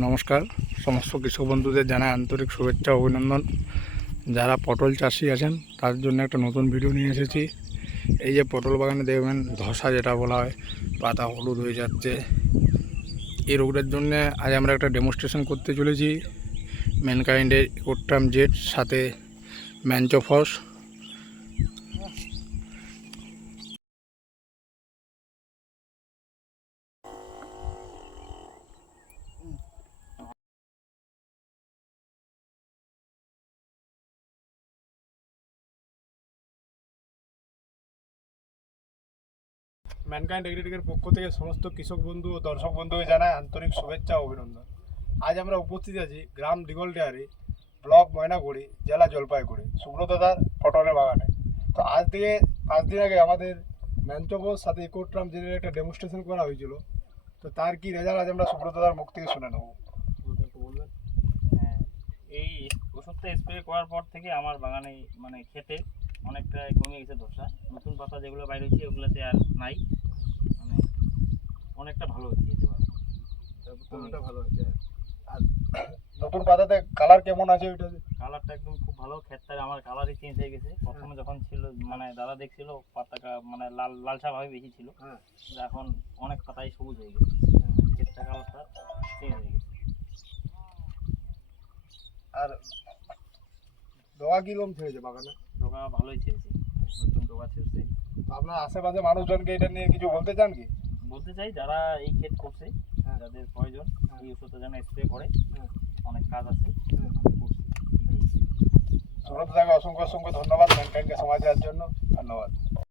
নমস্কার, সমস্ত কৃষক বন্ধুদের জানাই আন্তরিক শুভেচ্ছা অভিনন্দন। যারা পটল চাষি আছেন তার জন্য একটা নতুন ভিডিও নিয়ে এসেছি। এই যে পটল বাগানে দেখবেন ধসা যেটা বলা হয়, পাতা হলুদ হয়ে যাচ্ছে, এই রোগটার জন্য আজ আমরা একটা ডেমনস্ট্রেশন করতে চলেছি। ম্যানকাইন্ডের ইকোট্রাম জেড সাথে ম্যানচোফস। ম্যানকাইন্ড এগ্রিটেকের পক্ষ থেকে সমস্ত কৃষক বন্ধু ও দর্শক বন্ধুকে জানায় আন্তরিক শুভেচ্ছা ও অভিনন্দন। আজ আমরা উপস্থিত আছি গ্রাম দিগলডিহারি, ব্লক ময়নাগুড়ি, জেলা জলপাইগুড়ি, সুব্রতদার পটলের বাগানে। তো আজ থেকে 5 দিন আগে আমাদের ম্যানচোফস সাথে ইকোট্রাম জেনের একটা ডেমনস্ট্রেশন করা হয়েছিল। তো তার কি রেজাল্ট আজ আমরা সুব্রতদার মুখ থেকে শুনে নেব। বলবেন? হ্যাঁ, এই ওষুধটা স্প্রে করার পর থেকে আমার বাগানে মানে খেতে অনেকটা কমে গেছে ধসা। নতুন পাতা যেগুলো বাইরে হয়েছে ওগুলোতে আর নাই, মানে অনেকটা ভালো হচ্ছে এবার। পুরোটা ভালো হচ্ছে। আর নতুন পাতাতে কালার কেমন আছে ওইটা? কালারটা একদম খুব ভালো। ক্ষেতটা আমার কালারই চেঞ্জ হয়ে গেছে। প্রথমে যখন ছিল মানে দাদা দেখছিল পাতাটা মানে লালচা ভাবে বেশি ছিল, এখন অনেক পাতাই সবুজ হয়ে গেছে। ক্ষেতটা কালারটা চেঞ্জ হয়ে গেছে। আর ডগা কিরকম ছেড়েছে বাগানে? ডোকা ভালোই ছেড়েছে, নতুন ডোকা ছেড়েছে। আপনার আশেপাশে মানুষজনকে এটা নিয়ে কিছু বলতে চান কি? বলতে চাই যারা এই ক্ষেত করছে, যাদের প্রয়োজন এই ওষুধটা যেন স্প্রে করে, অনেক কাজ আছে। সুব্রত দাকে অসংখ্য অসংখ্য ধন্যবাদ ম্যানকাইন্ডকে সময় দেওয়ার জন্য। ধন্যবাদ।